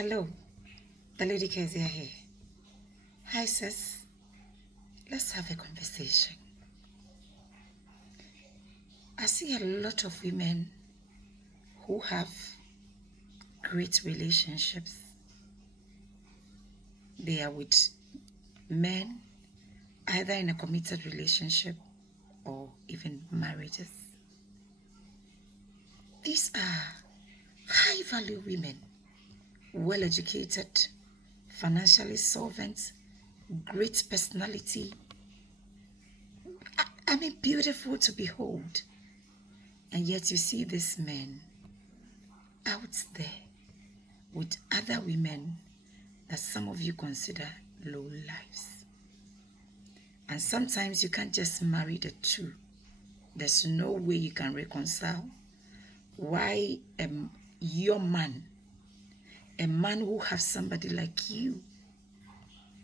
Hello, TheLadyKeziah here. Hi sis, let's have a conversation. I see a lot of women who have great relationships. They are with men, either in a committed relationship or even marriages. These are high value women, well educated, financially solvent, great personality. I mean, beautiful to behold. And yet you see these men out there with other women that some of you consider low lives. And sometimes you can't just marry the two. There's no way you can reconcile why your man, a man who has somebody like you,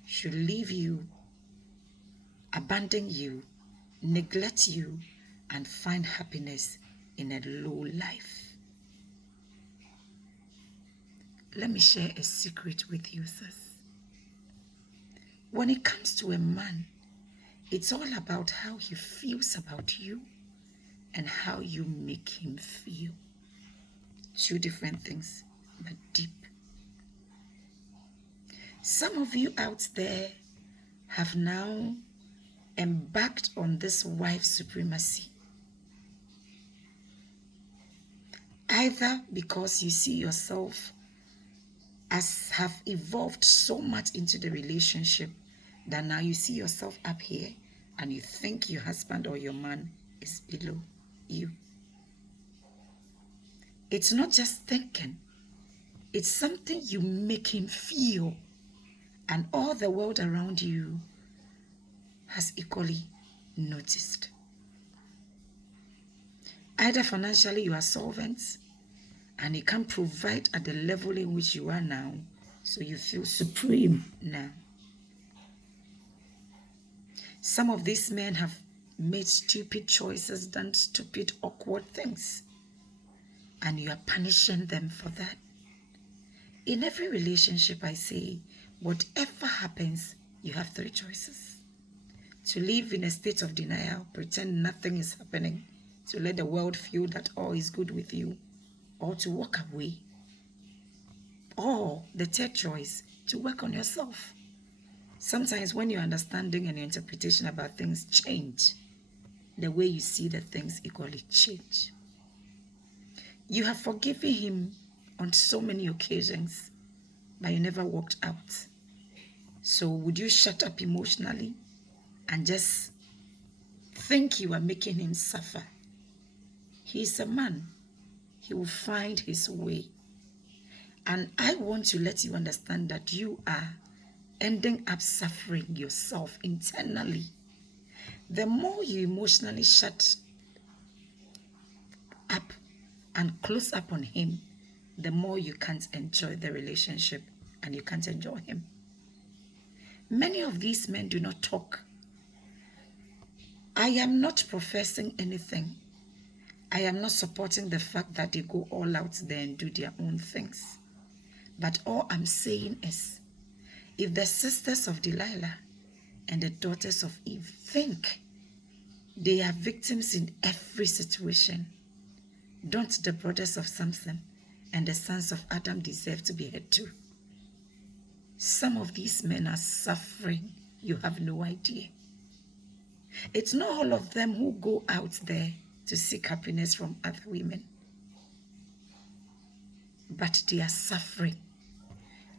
should leave you, abandon you, neglect you, and find happiness in a low life. Let me share a secret with you, sis. When it comes to a man, it's all about how he feels about you and how you make him feel. Two different things, but deep. Some of you out there have now embarked on this wife supremacy. Either because you see yourself as have evolved so much into the relationship that now you see yourself up here and you think your husband or your man is below you. It's not just thinking, it's something you make him feel, and all the world around you has equally noticed. Either financially you are solvent and he can provide at the level in which you are now, so you feel supreme now. Some of these men have made stupid choices, done stupid, awkward things, and you are punishing them for that. In every relationship, I say, whatever happens, you have three choices. To live in a state of denial, pretend nothing is happening, to let the world feel that all is good with you, or to walk away. Or the third choice, to work on yourself. Sometimes when your understanding and your interpretation about things change, the way you see the things equally change. You have forgiven him on so many occasions, but you never walked out. So would you shut up emotionally and just think you are making him suffer? He is a man. He will find his way. And I want to let you understand that you are ending up suffering yourself internally. The more you emotionally shut up and close up on him, the more you can't enjoy the relationship and you can't enjoy him. Many of these men do not talk. I am not professing anything. I am not supporting the fact that they go all out there and do their own things. But all I'm saying is, if the sisters of Delilah and the daughters of Eve think they are victims in every situation, don't the brothers of Samson and the sons of Adam deserve to be hurt too? Some of these men are suffering. You have no idea. It's not all of them who go out there to seek happiness from other women, but they are suffering.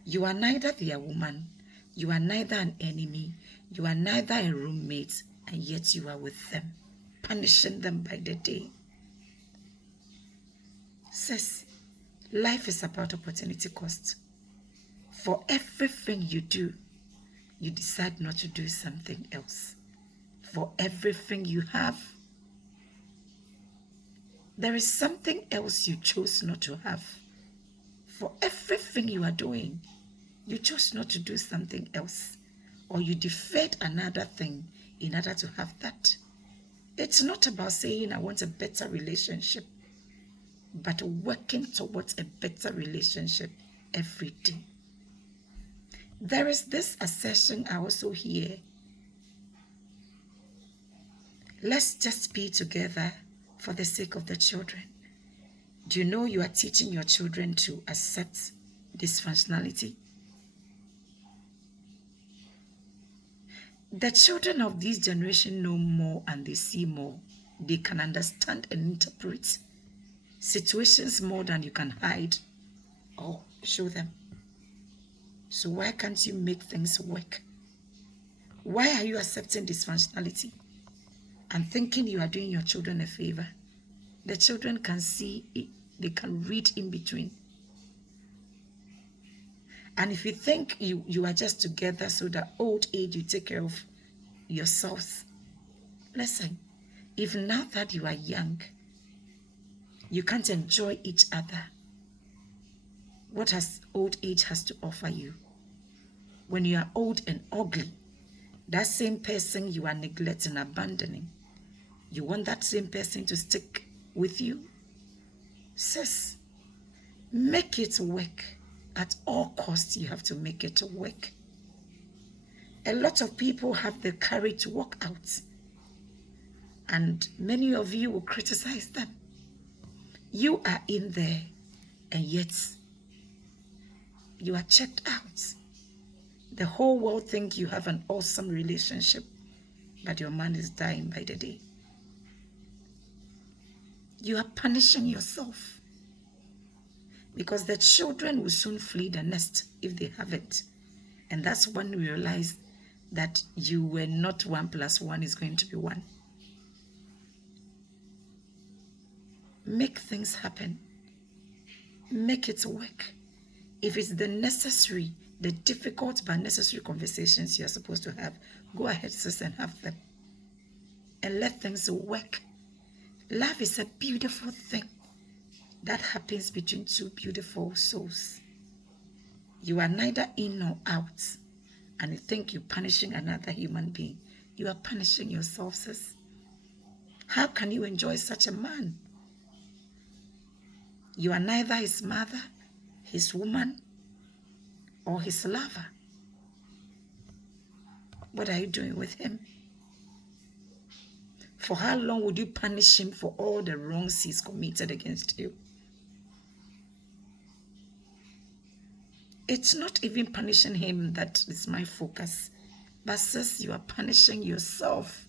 You are neither their woman, you are neither an enemy, you are neither a roommate, and yet you are with them, punishing them by the day. Sis, life is about opportunity cost. For everything you do, you decide not to do something else. For everything you have, there is something else you chose not to have. For everything you are doing, you chose not to do something else, or you deferred another thing in order to have that. It's not about saying I want a better relationship, but working towards a better relationship every day. There is this assertion I also hear. Let's just be together for the sake of the children. Do you know you are teaching your children to accept dysfunctionality? The children of this generation know more and they see more. They can understand and interpret situations more than you can hide or show them. So why can't you make things work? Why are you accepting dysfunctionality and thinking you are doing your children a favor? The children can see it, they can read in between. And if you think you are just together so that old age you take care of yourselves, listen, if now that you are young, you can't enjoy each other, what has old age has to offer you? When you are old and ugly, that same person you are neglecting, abandoning, you want that same person to stick with you? Sis, make it work. At all costs, you have to make it work. A lot of people have the courage to walk out, and many of you will criticize them. You are in there, and yet you are checked out. The whole world thinks you have an awesome relationship, but your man is dying by the day. You are punishing yourself, because the children will soon flee the nest if they have it. And that's when we realize that you were not 1 + 1 is going to be 1. Make things happen. Make it work. If it's the necessary, the difficult but necessary conversations you're supposed to have, go ahead, sis, and have them. And let things work. Love is a beautiful thing that happens between two beautiful souls. You are neither in nor out, and you think you're punishing another human being. You are punishing yourself, sis. How can you enjoy such a man? You are neither his mother, his woman, or his lover. What are you doing with him? For how long would you punish him for all the wrongs he's committed against you? It's not even punishing him that is my focus, but sis, you are punishing yourself.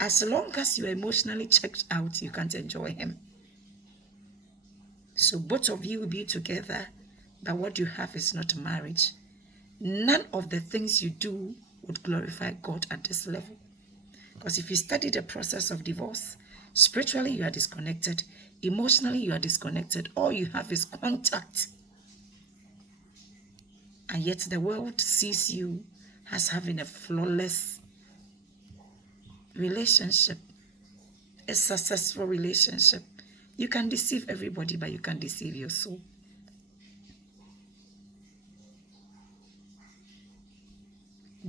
As long as you are emotionally checked out, you can't enjoy him. So both of you will be together, but what you have is not marriage. None of the things you do would glorify God at this level. Because if you study the process of divorce, spiritually you are disconnected, emotionally you are disconnected, all you have is contact. And yet the world sees you as having a flawless relationship, a successful relationship. You can deceive everybody, but you can't deceive your soul.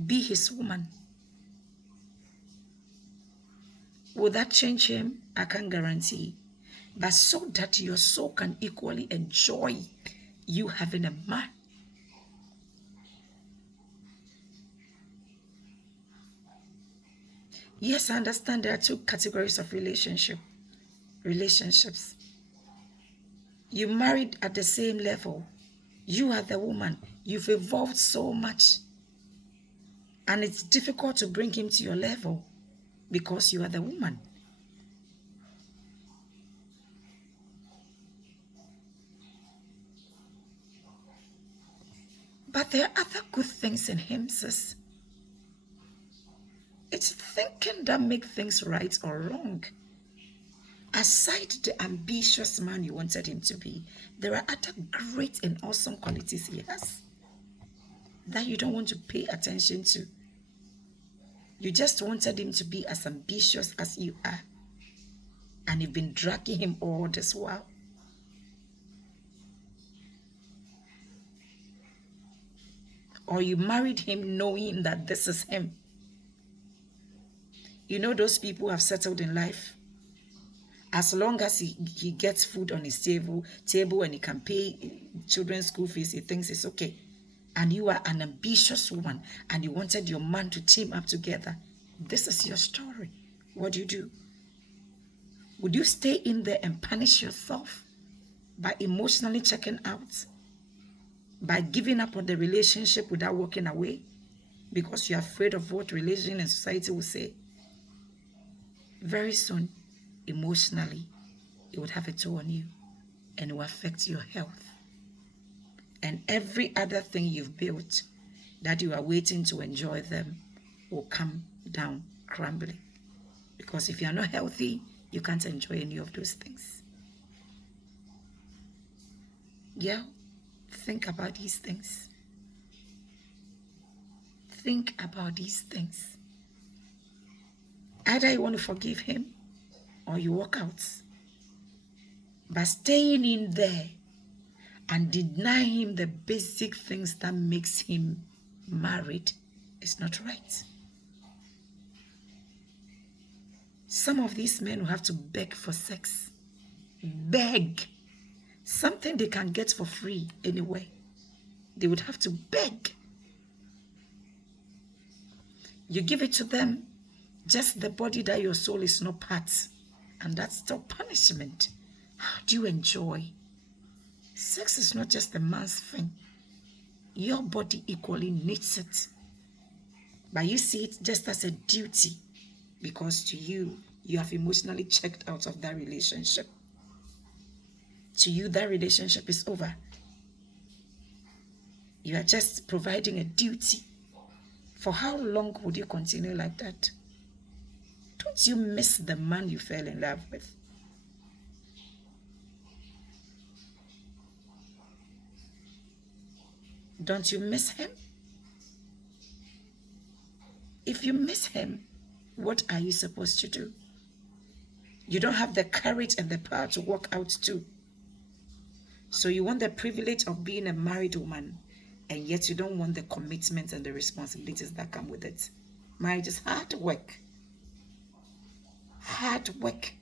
Be his woman. Will that change him? I can't guarantee. But so that your soul can equally enjoy you having a man. Yes, I understand there are two categories of relationships. You married at the same level. You are the woman. You've evolved so much. And it's difficult to bring him to your level because you are the woman. But there are other good things in him, sis. It's thinking that makes things right or wrong. Aside the ambitious man you wanted him to be, there are other great and awesome qualities he has that you don't want to pay attention to. You just wanted him to be as ambitious as you are. And you've been dragging him all this while. Or you married him knowing that this is him. You know those people who have settled in life As long as he gets food on his table and he can pay children's school fees, he thinks it's okay. And you are an ambitious woman and you wanted your man to team up together. This is your story. What do? Would you stay in there and punish yourself by emotionally checking out? By giving up on the relationship without walking away? Because you're afraid of what religion and society will say? Very soon, emotionally, it would have a toll on you and it will affect your health. And every other thing you've built that you are waiting to enjoy them will come down crumbling. Because if you're not healthy, you can't enjoy any of those things. Yeah, think about these things. Think about these things. Either you want to forgive him or you walk out. But staying in there and deny him the basic things that makes him married is not right. Some of these men will have to beg for sex. Beg. Something they can get for free anyway. They would have to beg. You give it to them, just the body that your soul is not part. And that's still punishment. How do you enjoy? Sex is not just a man's thing. Your body equally needs it. But you see it just as a duty because to you, you have emotionally checked out of that relationship. To you, that relationship is over. You are just providing a duty. For how long would you continue like that? Don't you miss the man you fell in love with? Don't you miss him? If you miss him, what are you supposed to do? You don't have the courage and the power to walk out too. So you want the privilege of being a married woman, and yet you don't want the commitment and the responsibilities that come with it. Marriage is hard work. Hard work.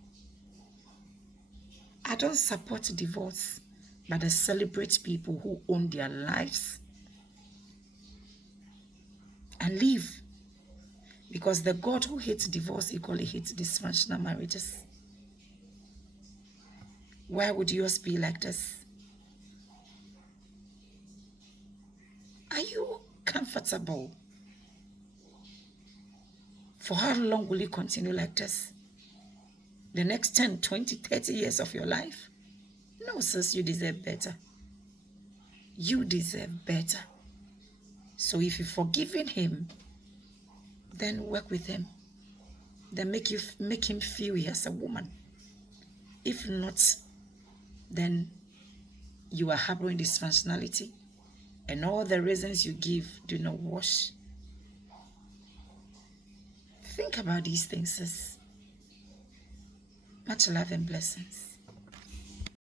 I don't support divorce, but I celebrate people who own their lives and live. Because the God who hates divorce equally hates dysfunctional marriages. Why would yours be like this? Are you comfortable? For how long will you continue like this? The next 10, 20, 30 years of your life? No, sis, you deserve better. You deserve better. So if you've forgiven him, then work with him. Then make him feel he has a woman. If not, then you are harboring dysfunctionality. And all the reasons you give do not wash. Think about these things, sis. Much love and blessings.